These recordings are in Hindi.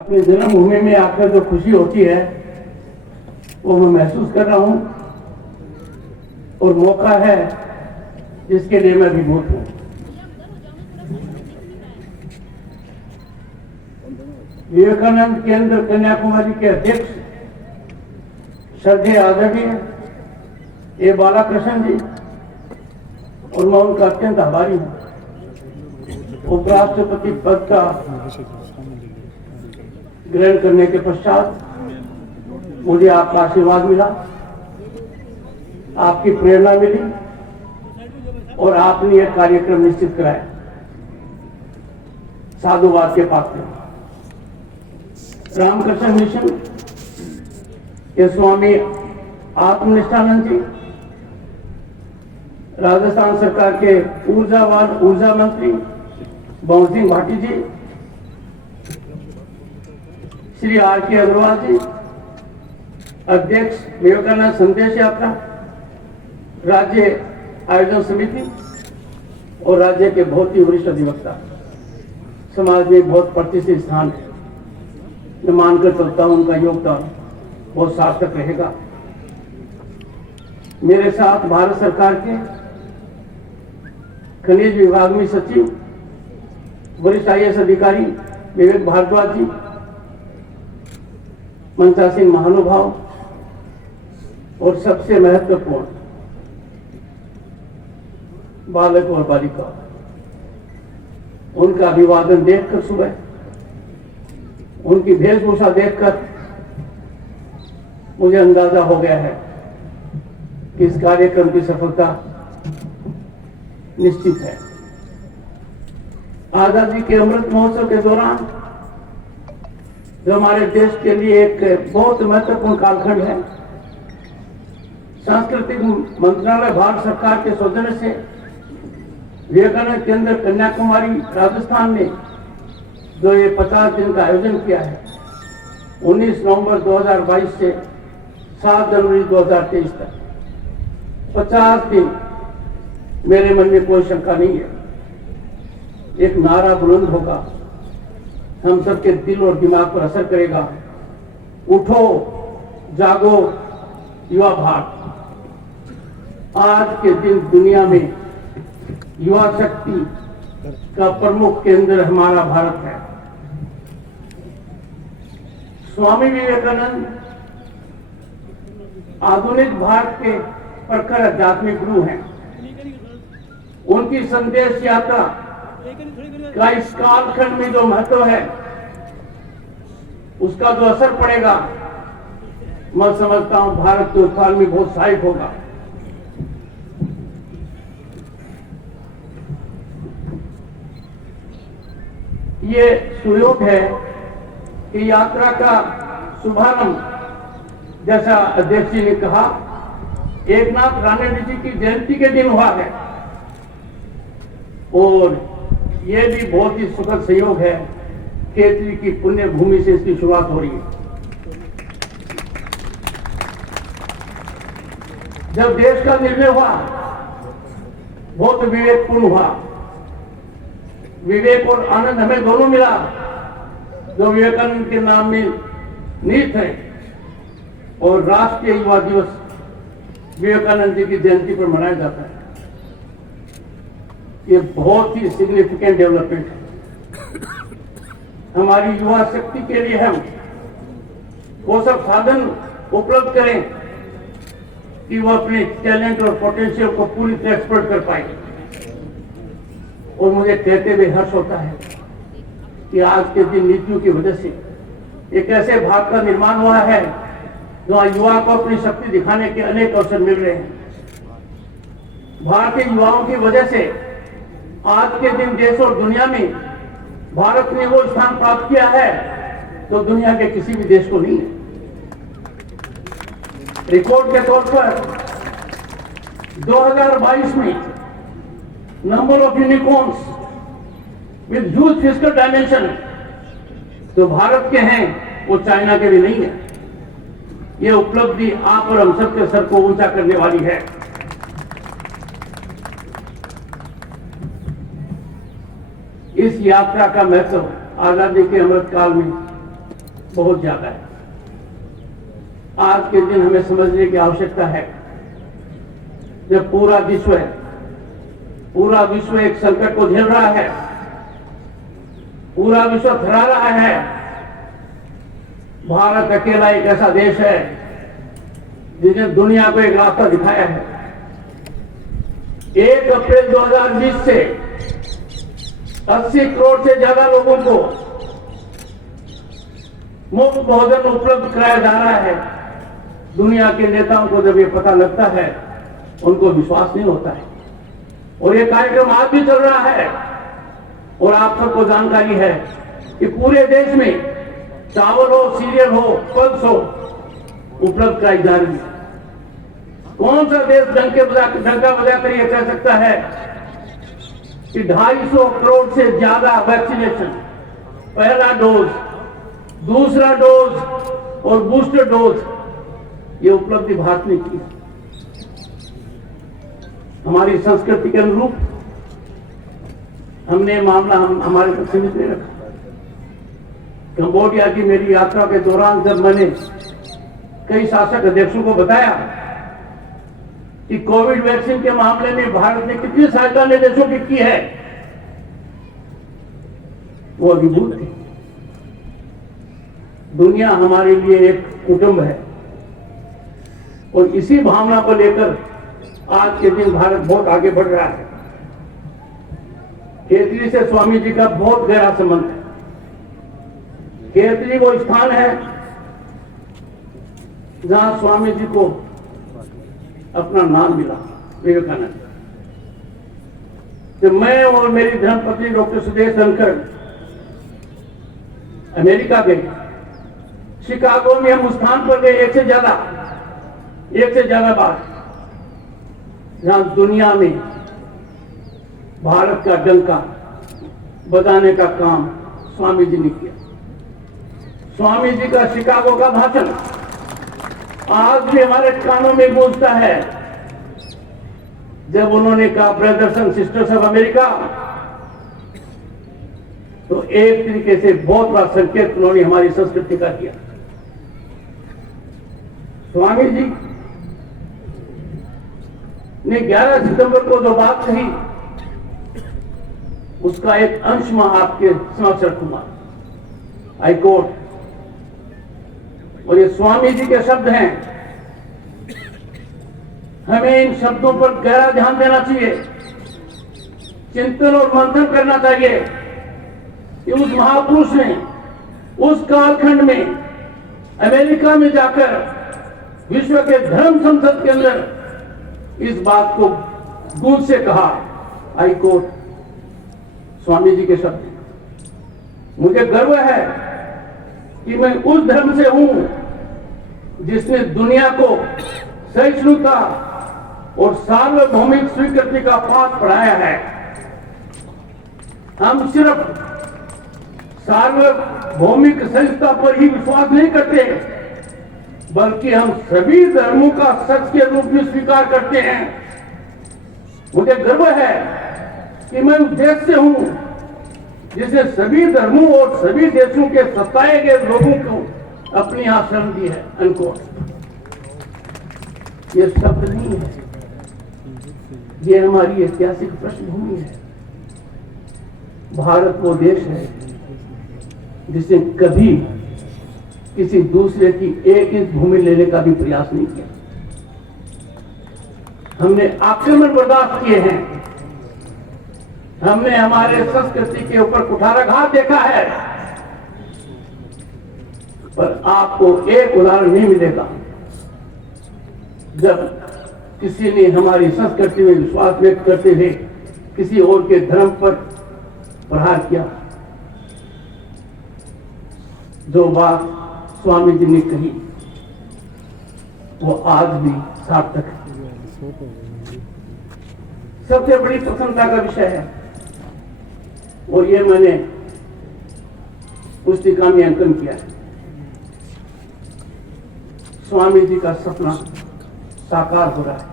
अपनी जन्मभूमि में आकर जो खुशी होती है वो मैं महसूस कर रहा हूं और मौका है जिसके लिए मैं विभूत हूं। विवेकानंद केंद्र कन्याकुमारी के अध्यक्ष श्रद्धेय आदरणीय ए बालाकृष्ण जी और मैं उनका अत्यंत आभारी हूं। उपराष्ट्रपति पद का ग्रहण करने के पश्चात मुझे आपका आशीर्वाद मिला, आपकी प्रेरणा मिली और आपने यह कार्यक्रम निश्चित कराया। साधुवाद के पात्र रामकृष्ण मिशन के स्वामी आत्मनिष्ठानंद जी, राजस्थान सरकार के ऊर्जा मंत्री बंवर सिंह भाटी जी, श्री आर के अग्रवाल जी, अध्यक्ष विवेकानंद संदेश यात्रा राज्य आयोजन समिति और राज्य के बहुत ही वरिष्ठ अधिवक्ता, समाज में बहुत प्रतिष्ठित स्थान है। मैं मानकर चलता हूं उनका योगदान बहुत सार्थक रहेगा। मेरे साथ भारत सरकार के खनिज विभाग में सचिव वरिष्ठ IAS अधिकारी विवेक भारद्वाज जी, मंचासीन महानुभाव और सबसे महत्वपूर्ण बालक और बालिका, उनका अभिवादन देखकर सुबह, उनकी वेशभूषा देखकर मुझे अंदाजा हो गया है कि इस कार्यक्रम की सफलता निश्चित है। आजादी के अमृत महोत्सव के दौरान जो हमारे देश के लिए एक बहुत महत्वपूर्ण कालखंड है, सांस्कृतिक मंत्रालय भारत सरकार के सौजन्य से विवेकानंद केंद्र कन्याकुमारी राजस्थान ने जो ये 50 दिन का आयोजन किया है, 19 नवंबर 2022 से 7 जनवरी 2023 तक 50 दिन, मेरे मन में कोई शंका नहीं है। एक नारा बुलंद होगा, हम सबके दिल और दिमाग पर असर करेगा। उठो, जागो, युवा भारत। आज के दिन दुनिया में युवा शक्ति का प्रमुख केंद्र हमारा भारत है। स्वामी विवेकानंद आधुनिक भारत के प्रखर आध्यात्मिक गुरु हैं। उनकी संदेश यात्रा का इस कालखंड में जो महत्व है, उसका जो असर पड़ेगा, मैं समझता हूं भारत के उत्थान में बहुत सहायक होगा। ये सुयोग है कि यात्रा का शुभारंभ, जैसा अध्यक्ष जी ने कहा, एकनाथ राणे जी की जयंती के दिन हुआ है और ये भी बहुत ही सुखद संयोग है। केतली की पुण्य भूमि से इसकी शुरुआत हो रही है। जब देश का निर्णय हुआ, बहुत विवेकपूर्ण हुआ। विवेक और आनंद हमें दोनों मिला, जो विवेकानंद के नाम में निहित है। और राष्ट्रीय युवा दिवस विवेकानंद जी की जयंती पर मनाया जाता है। ये बहुत ही सिग्निफिकेंट डेवलपमेंट है। हमारी युवा शक्ति के लिए हम वो सब साधन उपलब्ध करें कि वो अपने टैलेंट और पोटेंशियल को पूरी तरह एक्सप्लोर कर पाए। और मुझे कहते हुए हर्ष होता है कि आज के दिन नीतियों की वजह से एक ऐसे भारत का निर्माण हुआ है जहां युवा को अपनी शक्ति दिखाने के अनेक अवसर मिल रहे हैं। भारतीय युवाओं की वजह से आज के दिन देश और दुनिया में भारत ने वो स्थान प्राप्त किया है जो दुनिया के किसी भी देश को नहीं है। रिकॉर्ड के तौर पर 2022 में number of unicorns with huge fiscal dimension जो भारत के हैं वो चाइना के भी नहीं है। ये उपलब्धि आप और हम सबके सर को ऊंचा करने वाली है। इस यात्रा का महत्व आजादी के अमृत काल में बहुत ज्यादा है। आज के दिन हमें समझने की आवश्यकता है, जब पूरा विश्व एक संकट को झेल रहा है, पूरा विश्व थरा रहा है, भारत अकेला एक ऐसा देश है जिसने दुनिया को एक रास्ता दिखाया है। 1 अप्रैल 2020 से 80 करोड़ से ज्यादा लोगों को मुफ्त भोजन उपलब्ध कराया जा रहा है। दुनिया के नेताओं को जब ये पता लगता है, उनको विश्वास नहीं होता है। और ये कार्यक्रम आज भी चल रहा है, और आप सबको जानकारी है कि पूरे देश में चावल हो, सीरियल हो, पल्स हो, उपलब्ध कराई जा रही है। कौन सा देश डंका बजाकर ये कह सकता है कि 250 करोड़ से ज्यादा वैक्सीनेशन, पहला डोज, दूसरा डोज और बूस्टर डोज, ये उपलब्धि भारत ने की। हमारी संस्कृति के अनुरूप हमने मामला हमारे तक सीमित नहीं रखा। कंबोडिया की मेरी यात्रा के दौरान जब मैंने कई शासक अध्यक्षों को बताया कि कोविड वैक्सीन के मामले में भारत ने कितनी सहायता अन्य देशों की की है, वो अभिभूत थी। दुनिया हमारे लिए एक कुटुंब है, और इसी भावना को लेकर आज के दिन भारत बहुत आगे बढ़ रहा है। केतली से स्वामी जी का बहुत गहरा संबंध है। केतली वो स्थान है जहां स्वामी जी को अपना नाम मिला, विवेकानंद। जब मैं और मेरी धर्मपत्नी डॉक्टर सुदेश धनखड़ अमेरिका गए, शिकागो में हम उस स्थान पर गए एक से ज्यादा बार, जहां दुनिया में भारत का डंका बजाने का काम स्वामी जी ने किया। स्वामी जी का शिकागो का भाषण आज भी हमारे कानों में गूंजता है, जब उन्होंने कहा brothers and sisters of America, तो एक तरीके से बहुत बड़ा संकेत उन्होंने हमारी संस्कृति का किया। स्वामी जी ने 11 सितंबर को जो बात कही, उसका एक अंश मैं आपके समक्ष रखूंगा। आई कोट, और ये स्वामी जी के शब्द हैं। हमें इन शब्दों पर गहरा ध्यान देना चाहिए, चिंतन और मंथन करना चाहिए कि उस महापुरुष ने उस कालखंड में अमेरिका में जाकर विश्व के धर्म संसद के अंदर इस बात को गूंज से कहा। आई कोट स्वामी जी के शब्द। मुझे गर्व है कि मैं उस धर्म से हूं जिसने दुनिया को सहिष्णुता और सार्वभौमिक स्वीकृति का पाठ पढ़ाया है। हम सिर्फ सार्वभौमिक सहिष्णुता पर ही विश्वास नहीं करते, बल्कि हम सभी धर्मों का सच के रूप में स्वीकार करते हैं। मुझे गर्व है कि मैं उस देश से हूं जिसे सभी धर्मों और सभी देशों के सताए गए लोगों को अपनी यहां शरण दी है। अनकोट। ये शब्द नहीं है, ये हमारी ऐतिहासिक पृष्ठभूमि है। भारत वो देश है जिसने कभी किसी दूसरे की एक इंच भूमि लेने का भी प्रयास नहीं किया। हमने आक्रमण बर्दाश्त किए हैं, हमने हमारे संस्कृति के ऊपर कुठाराघात देखा है, पर आपको एक उदाहरण नहीं मिलेगा जब किसी ने हमारी संस्कृति में विश्वास व्यक्त करते हुए किसी और के धर्म पर प्रहार किया। जो बात स्वामी जी ने कही वो आज भी सार्थक है। सबसे बड़ी प्रसन्नता का विषय है, और ये मैंने पुस्तिका में अंकन किया है। स्वामी जी का सपना साकार हो रहा है।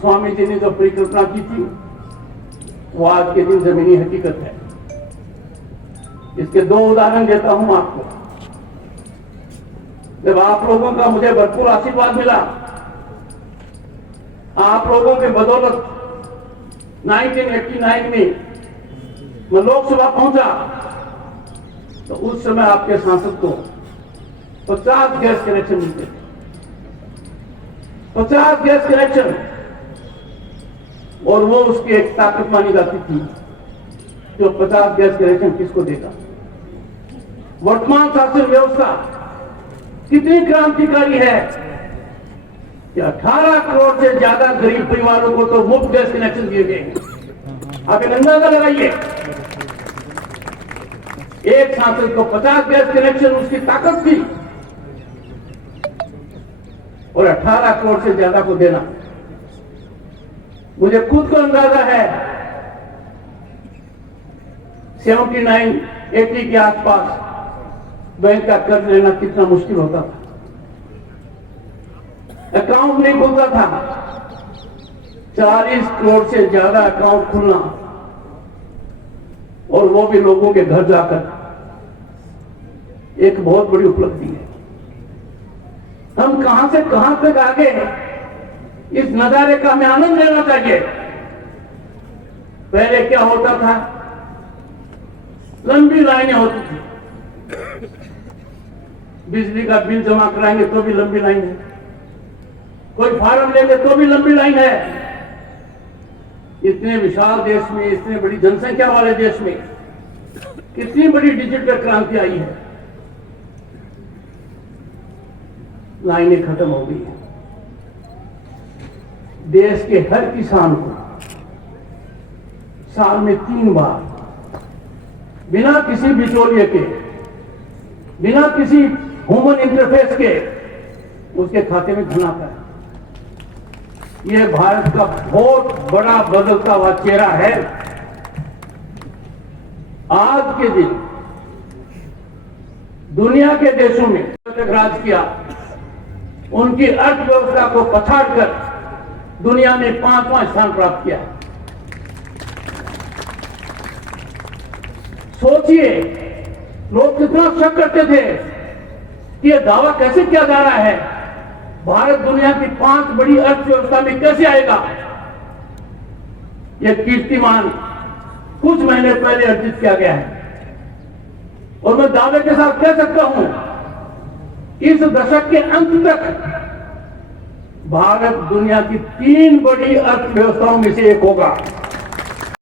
स्वामी जी ने जो परिकल्पना की थी वो आज के दिन जमीनी हकीकत है। इसके दो उदाहरण देता हूं आपको। जब आप लोगों का मुझे भरपूर आशीर्वाद मिला, आप लोगों के बदौलत 1989 में मैं लोकसभा पहुंचा, तो उस समय आपके सांसद को 50 गैस कनेक्शन मिलते थे। 50 गैस कनेक्शन, और वो उसकी एक ताकत मानी जाती थी, जो 50 गैस कनेक्शन किसको देगा। वर्तमान शासन व्यवस्था कितनी क्रांतिकारी है कि 18 करोड़ से ज्यादा गरीब परिवारों को तो मुफ्त गैस कनेक्शन दिए गए हैं। आप एक अंदाजा लगाइए, एक सांसद को 50 गैस कनेक्शन, उसकी ताकत थी, और 18 करोड़ से ज्यादा को देना। मुझे खुद को अंदाजा है 79, 80 के आसपास बैंक का कर्ज लेना कितना मुश्किल होता था। अकाउंट नहीं खुलता था, 40 करोड़ से ज्यादा अकाउंट खुलना, और वो भी लोगों के घर जाकर, एक बहुत बड़ी उपलब्धि है। हम कहां से कहां तक आगे, इस नजारे का हमें आनंद लेना चाहिए। पहले क्या होता था, लंबी लाइनें होती थी। बिजली का बिल जमा कराएंगे तो भी लंबी लाइन है, कोई फार्म लेंगे तो भी लंबी लाइन है। इतने विशाल देश में, इतने बड़ी जनसंख्या वाले देश में कितनी बड़ी डिजिटल क्रांति आई है। लाइनें खत्म हो गई है। देश के हर किसान को साल में 3 बार बिना किसी बिचौलिए के, बिना किसी ह्यूमन इंटरफेस के उसके खाते में धन आता है। यह भारत का बहुत बड़ा बदलता हुआ चेहरा है। आज के दिन दुनिया के देशों में राज किया, उनकी अर्थव्यवस्था को पछाड़कर दुनिया में 5वां स्थान प्राप्त किया। सोचिए, लोग कितना शक करते थे कि यह दावा कैसे किया जा रहा है, भारत दुनिया की 5 बड़ी अर्थव्यवस्था में कैसे आएगा। यह कीर्तिमान कुछ महीने पहले अर्जित किया गया है, और मैं दावे के साथ कह सकता हूं, इस दशक के अंत तक भारत दुनिया की 3 बड़ी अर्थव्यवस्थाओं में से एक होगा।